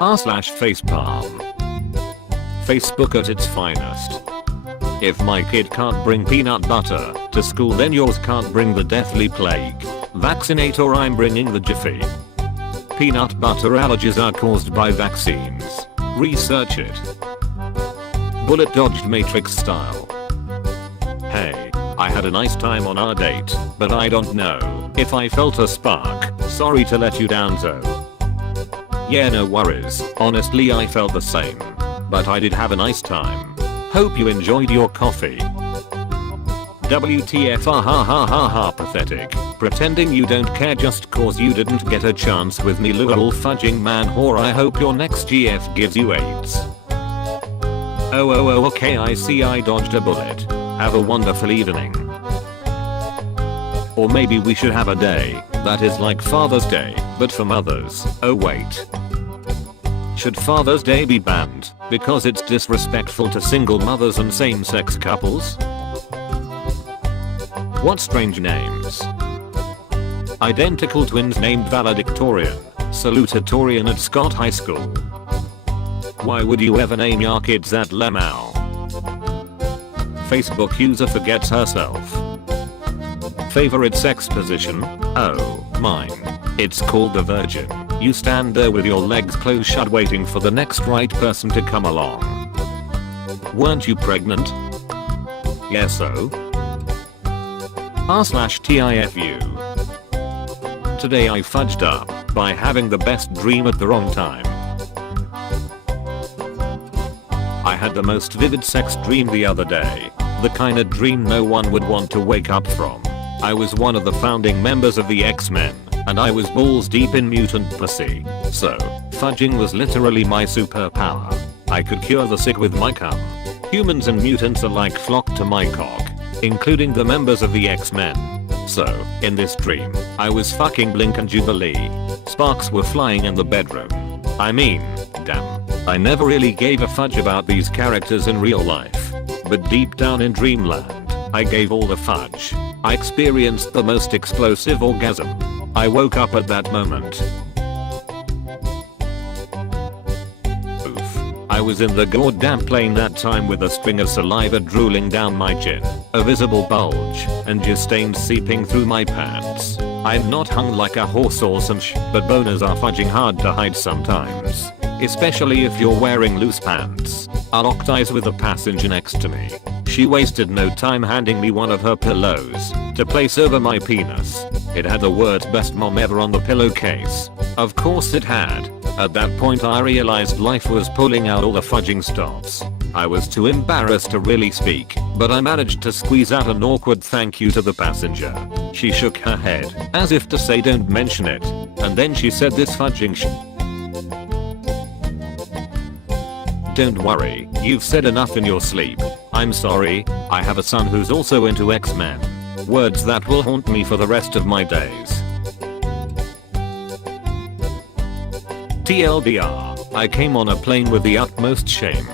r/facepalm. Facebook at its finest. If my kid can't bring peanut butter to school, then yours can't bring the deathly plague. Vaccinate or I'm bringing the jiffy. Peanut butter allergies are caused by vaccines. Research it. Bullet dodged Matrix style. Hey, I had a nice time on our date, but I don't know if I felt a spark. Sorry to let you down though. Yeah, no worries. Honestly, I felt the same. But I did have a nice time. Hope you enjoyed your coffee. WTF, ha ha ha ha, pathetic. Pretending you don't care just cause you didn't get a chance with me, lol fudging man whore. I hope your next GF gives you AIDS. Oh okay, I see I dodged a bullet. Have a wonderful evening. Or maybe we should have a day that is like Father's Day, but for mothers. Oh wait. Should Father's Day be banned because it's disrespectful to single mothers and same-sex couples? What strange names. Identical twins named valedictorian, salutatorian at Scott High School. Why would you ever name your kids that lemao? Facebook user forgets herself. Favorite sex position? Oh, mine. It's called the virgin. You stand there with your legs closed shut waiting for the next right person to come along. Weren't you pregnant? Yes so? r/tifu. Today I fudged up by having the best dream at the wrong time. I had the most vivid sex dream the other day. The kind of dream no one would want to wake up from. I was one of the founding members of the X-Men, and I was balls deep in mutant pussy. So, fudging was literally my superpower. I could cure the sick with my cum. Humans and mutants alike flocked to my cock, including the members of the X-Men. So, in this dream, I was fucking Blink and Jubilee. Sparks were flying in the bedroom. I mean, damn, I never really gave a fudge about these characters in real life. But deep down in dreamland, I gave all the fudge. I experienced the most explosive orgasm. I woke up at that moment. I was in the goddamn plane that time with a string of saliva drooling down my chin, a visible bulge, and just stains seeping through my pants. I'm not hung like a horse or some but boners are fudging hard to hide sometimes. Especially if you're wearing loose pants. I locked eyes with the passenger next to me. She wasted no time handing me one of her pillows to place over my penis. It had the words "best mom ever" on the pillowcase. Of course it had. At that point I realized life was pulling out all the fudging stops. I was too embarrassed to really speak, but I managed to squeeze out an awkward thank you to the passenger. She shook her head, as if to say don't mention it, and then she said this fudging Don't worry, you've said enough in your sleep. I'm sorry, I have a son who's also into X-Men. Words that will haunt me for the rest of my days. TLDR, I came on a plane with the utmost shame.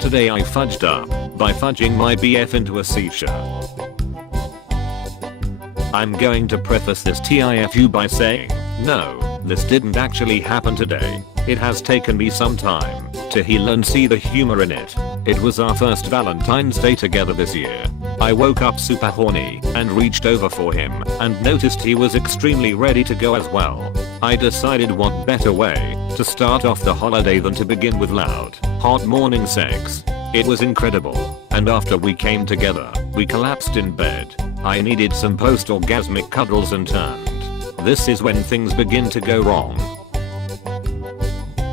Today I fudged up by fudging my BF into a seizure. I'm going to preface this TIFU by saying, no, this didn't actually happen today. It has taken me some time to heal and see the humor in it. It was our first Valentine's Day together this year. I woke up super horny and reached over for him and noticed he was extremely ready to go as well. I decided what better way to start off the holiday than to begin with loud, hot morning sex. It was incredible, and after we came together, we collapsed in bed. I needed some post-orgasmic cuddles and turned. This is when things begin to go wrong.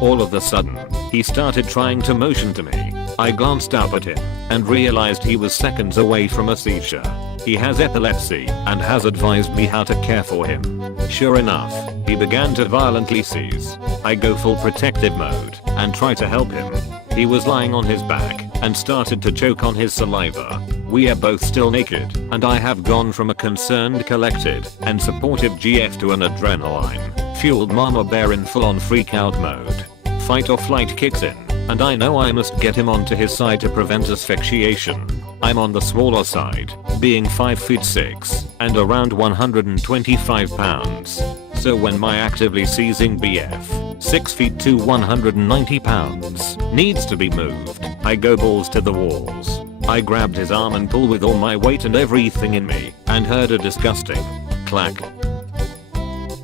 All of a sudden, he started trying to motion to me. I glanced up at him and realized he was seconds away from a seizure. He has epilepsy and has advised me how to care for him. Sure enough, he began to violently seize. I go full protective mode and try to help him. He was lying on his back and started to choke on his saliva. We are both still naked, and I have gone from a concerned, collected, and supportive GF to an adrenaline-fueled mama bear in full-on freak-out mode. Fight or flight kicks in, and I know I must get him onto his side to prevent asphyxiation. I'm on the smaller side, being 5'6" and around 125 pounds. So when my actively seizing BF, 6 feet to 190 pounds, needs to be moved, I go balls to the walls. I grabbed his arm and pull with all my weight and everything in me, and heard a disgusting clack.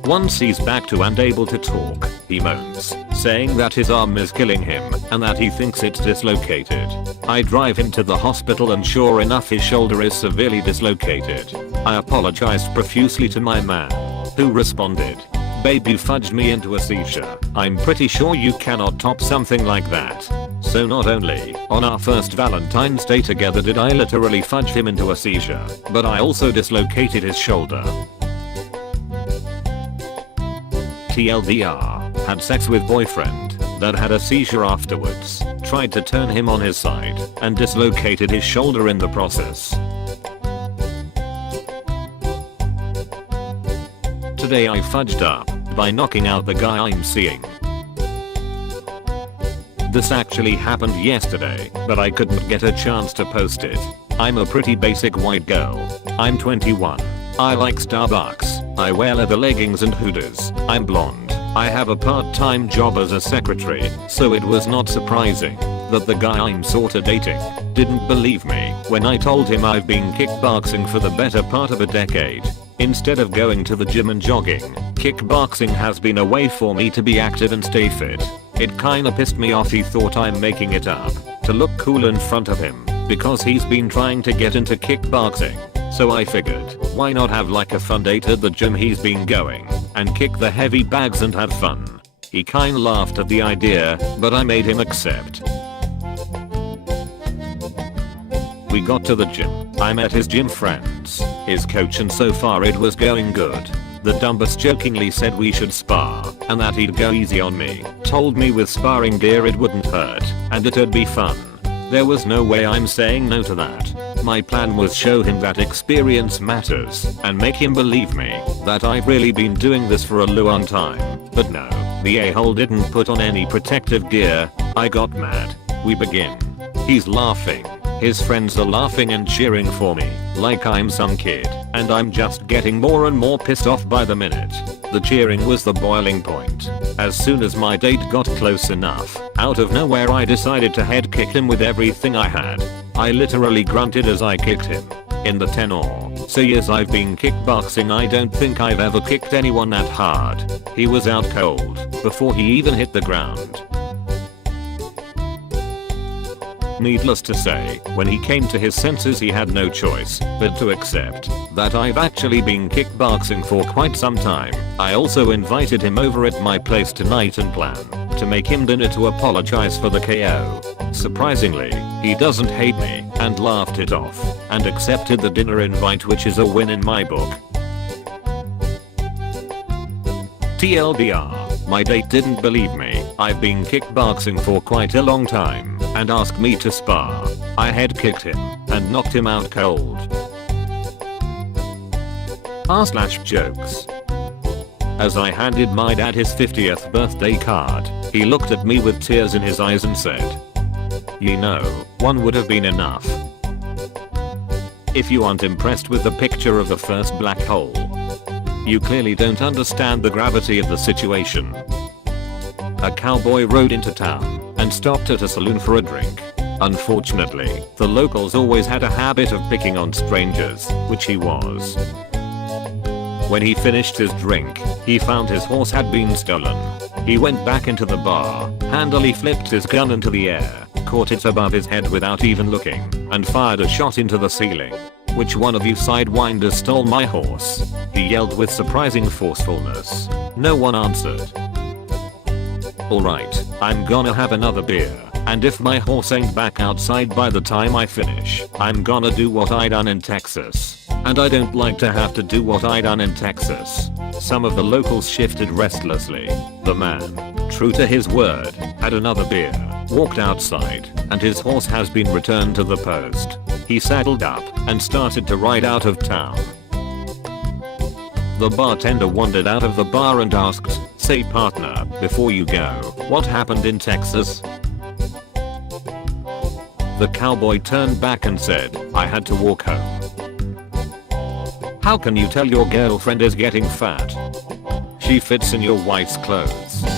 Once he's back to and able to talk, he moans, saying that his arm is killing him, and that he thinks it's dislocated. I drive him to the hospital and sure enough his shoulder is severely dislocated. I apologized profusely to my man, who responded, "Babe, you fudged me into a seizure. I'm pretty sure you cannot top something like that." So not only, on our first Valentine's Day together did I literally fudge him into a seizure, but I also dislocated his shoulder. TLDR, had sex with boyfriend, that had a seizure afterwards, tried to turn him on his side, and dislocated his shoulder in the process. Today I fudged up, by knocking out the guy I'm seeing. This actually happened yesterday, but I couldn't get a chance to post it. I'm a pretty basic white girl. I'm 21. I like Starbucks. I wear leather leggings and hoodies. I'm blonde. I have a part-time job as a secretary, so it was not surprising that the guy I'm sorta dating didn't believe me when I told him I've been kickboxing for the better part of a decade. Instead of going to the gym and jogging, kickboxing has been a way for me to be active and stay fit. It kinda pissed me off he thought I'm making it up to look cool in front of him because he's been trying to get into kickboxing. So I figured, why not have like a fun date at the gym he's been going and kick the heavy bags and have fun. He kinda laughed at the idea, but I made him accept. We got to the gym. I met his gym friends, his coach, and so far it was going good. The dumbass jokingly said we should spar, and that he'd go easy on me, told me with sparring gear it wouldn't hurt, and it'd be fun. There was no way I'm saying no to that. My plan was show him that experience matters, and make him believe me, that I've really been doing this for a long time. But no, the a-hole didn't put on any protective gear. I got mad. We begin. He's laughing. His friends are laughing and cheering for me, like I'm some kid, and I'm just getting more and more pissed off by the minute. The cheering was the boiling point. As soon as my date got close enough, out of nowhere I decided to head kick him with everything I had. I literally grunted as I kicked him. In the 10 or so years I've been kickboxing, I don't think I've ever kicked anyone that hard. He was out cold before he even hit the ground. Needless to say, when he came to his senses he had no choice but to accept that I've actually been kickboxing for quite some time. I also invited him over at my place tonight and plan to make him dinner to apologize for the KO. Surprisingly, he doesn't hate me and laughed it off and accepted the dinner invite, which is a win in my book. TLDR, my date didn't believe me. I've been kickboxing for quite a long time and asked me to spar. I head kicked him and knocked him out cold. r/jokes. As I handed my dad his 50th birthday card, he looked at me with tears in his eyes and said, "You know, one would have been enough." If you aren't impressed with the picture of the first black hole, you clearly don't understand the gravity of the situation. A cowboy rode into town and stopped at a saloon for a drink. Unfortunately, the locals always had a habit of picking on strangers, which he was. When he finished his drink, he found his horse had been stolen. He went back into the bar, handily flipped his gun into the air, caught it above his head without even looking, and fired a shot into the ceiling. "Which one of you sidewinders stole my horse?" he yelled with surprising forcefulness. No one answered. "Alright, I'm gonna have another beer, and if my horse ain't back outside by the time I finish, I'm gonna do what I done in Texas. And I don't like to have to do what I done in Texas." Some of the locals shifted restlessly. The man, true to his word, had another beer, walked outside, and his horse has been returned to the post. He saddled up and started to ride out of town. The bartender wandered out of the bar and asked, "Say partner, before you go, what happened in Texas?" The cowboy turned back and said, "I had to walk home." "How can you tell your girlfriend is getting fat? She fits in your wife's clothes.